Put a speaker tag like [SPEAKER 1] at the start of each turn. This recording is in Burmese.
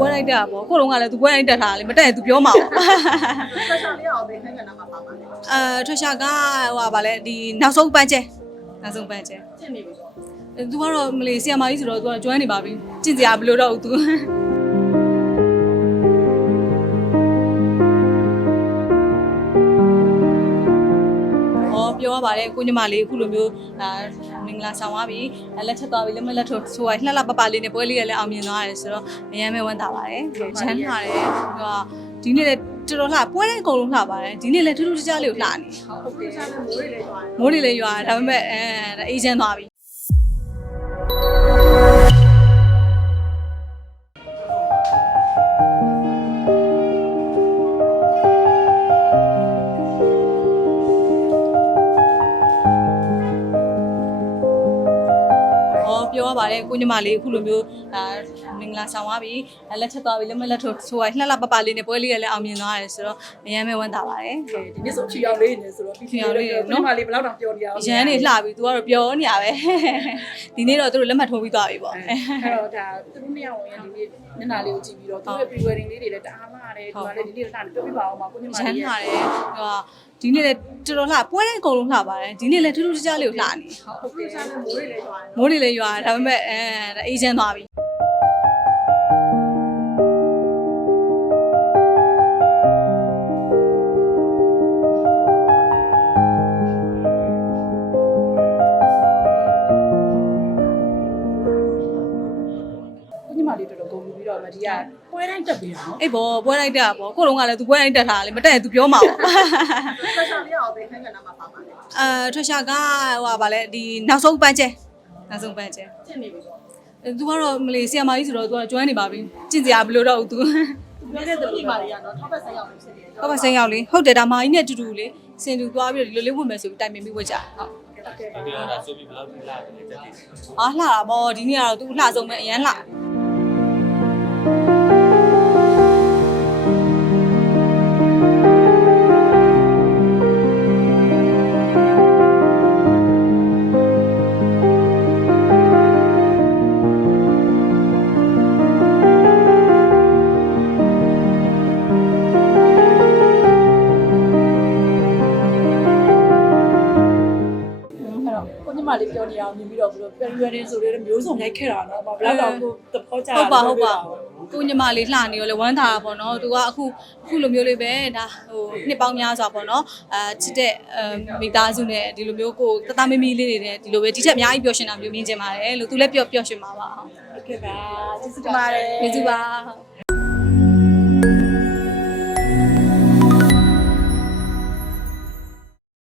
[SPEAKER 1] တာပေါ့ကိုတော့ကလည်းသူပွဲတိုင်းတက်ထားတာလေမတက်ရင်သူပြောမှာပေါ့
[SPEAKER 2] ဆက်ရှာလေးအောင်ဘယ်ခိုင်းကနာမှာပါပါလဲ
[SPEAKER 1] အဲထွက်ရှာကဟိုပါဗာလဲဒီနောက်ဆုံးပန်းကျဲနောက်ဆုံးပန်းကျဲ
[SPEAKER 2] ကျင့်နေပြီပေါ့
[SPEAKER 1] သူကတော့မလေးဆီယမာကြီးဆိုတော့သူကကျွမ်းနေပါပြီကျင့်စရာဘယ်လိုတော့ဘူး ပြောရပါတယ်ကိုညီမလေးအခုလိုမျိုးအာမင်္ဂလာဆောင်သွားပြီအဲလက်ထပ်သွားပြီလက်မလက်ထပ်ဆိုရလှလှပပလေးနဲ့ပွဲလေးရလည်းအောင်မြင်သွားတယ်ဆိုတော့အရင်ပဲဝမ်းသာပါတယ်ချမ်းသာတယ်ဟိုဒီနေ့လည်းတော်တော်လှပွဲတိုင်းအကုန်လုံးလှပါတယ်ဒီနေ့လည်းထူးထူးခြားခြားလေးကိုလှနေ
[SPEAKER 2] ဟုတ်ကဲ့ရှာနဲ့မိုးတွေလည်းရွာ
[SPEAKER 1] မိုးတွေလည်းရွာဒါပေမဲ့အဲအေးချမ်းသွားပြီ ပြောရပါတယ်ကိုညီမလေးအခုလိုမျိုးအာမင်္ဂလာဆောင်သွားပြီအဲလက်ထပ်သွားပြီလက်မလက်ထပ်ဆိုရလှလှပပလေးနဲ့ပွဲလေးရလည်းအောင်မြင်သွားတယ်ဆိုတော့အရင်ပဲဝမ်းသာပါတယ်
[SPEAKER 2] ဒီနေ့ဆိုဖြူရောင်လေးနေဆိုတော့ဖြူရောင်လေးဒီမှာလေးဘယ်လောက်တောင်ပြောနေရအောင်
[SPEAKER 1] ရန်နေလှပြီ तू ကတော့ပြောနေရပဲဒီနေ့တော့သူတို့လက်မှတ်ထိုးပြီးသွားပြီပေါ့
[SPEAKER 2] အဲ့တော့ဒါသူတို့နှစ်ယောက်ဝင်ဒီနေ့မျက်နှာလေးကိုကြည့်ပြီးတော့သူတို့ pre wedding လေးတွေလည်းတအားလာတယ်ဒီမှာလည်းဒီနေ့လာပြောပြပါအောင်ပါကိုညီမ
[SPEAKER 1] ချမ်း
[SPEAKER 2] လေး
[SPEAKER 1] သာတယ်ဟိုဒီနေ့လည်းတော်တော်လှပွဲတိုင်းအကုန်လုံးလှပါတယ်ဒီနေ့လည်းထူးထူးခြားခြားလေးကိုလှနေ
[SPEAKER 2] ဟုတ်ကဲ့ရှာနဲ့မိုးတွေလည်းရွာ
[SPEAKER 1] မိုးတွေလည်းရွာဒါပေမဲ့အဲအေးချမ်းသွားပြီ
[SPEAKER 2] ကိုညီမလေးတော်တော်ဂုဏ်ယူပြီးတော့မဒီကပွဲတိုင်းတက်ပြီးတော့
[SPEAKER 1] အေးဘောပွဲလိုက်တက်တာပေါ့ကိုတော့ကလည်း तू ပွဲတိုင်းတက်ထားတာလေမတက်ရင် तू ပြောမှာပေါ့
[SPEAKER 2] ဆက်ရှာလေးအောင်ဘယ်ခိုင်းကနာမှာပါပါလဲ
[SPEAKER 1] အဲထွက်ရှာကဟိုပါလဲဒီနောက်ဆုံးပန်းကျဲ နောက်ဆုံးပန်းကျဲ
[SPEAKER 2] ကျင့်နေပြီပေါ့
[SPEAKER 1] သူကတော့မလေးဆီယမာကြီးဆိုတော့သူကကျွမ်းနေပါပြီကျင့်စရာဘယ်လိုတော့ဘူးသူ
[SPEAKER 2] ပြောတဲ့သူညီမလေးကတော့ထောက်ပတ်ဆိုင်အောင်ဖြစ်နေတယ်
[SPEAKER 1] ဟုတ်ပါစိန်ရောက်လေဟုတ်တယ်ဒါမာကြီးနဲ့အတူတူလေစင်တူသွားပြီးတော့ဒီလိုလေးဝင်မယ်ဆိုပြီးတိုင်ပင်ပြီးဝတ်ကြဟုတ်
[SPEAKER 2] ဟုတ်ကဲ့ပါ
[SPEAKER 3] ဒီတော့ဒါဆိုပြီးဘယ်လောက်ထိလာတယ်တက်တယ်
[SPEAKER 1] အားလှတာပေါ့ဒီနေ့ကတော့သူလှဆုံးပဲအရန်လှ
[SPEAKER 2] မလေးပြောနေအောင်မြင်ပြီးတော့ဘယ်လို period ဆိုတဲ့မျိုးစုံရိုက်ခဲ့တာနော်ဘယ်လောက်တော့ကိုသဘောကျ
[SPEAKER 1] ဟုတ်ပါဟုတ်ပါကိုညီမလေးလှနေရောလေဝမ်းသာတာပေါ့နော်သူကအခုအခုလိုမျိုးလေးပဲဒါဟိုနှစ်ပေါင်းများစွာပေါ့နော်အာချစ်တဲ့အဲမိသားစုနဲ့ဒီလိုမျိုးကိုတသားမမီလေးတွေနဲ့ဒီလိုပဲဒီထက်အများကြီးပျော်ရွှင်တာမျိုးမြင်ချင်ပါတယ်လို့သူလည်းပျော်ပျော်ရွှင်ပါပါဟုတ်
[SPEAKER 2] ဟုတ်ကဲ့ပါကျေးဇူးတင်ပါတယ်
[SPEAKER 1] ကျေးဇူးပါ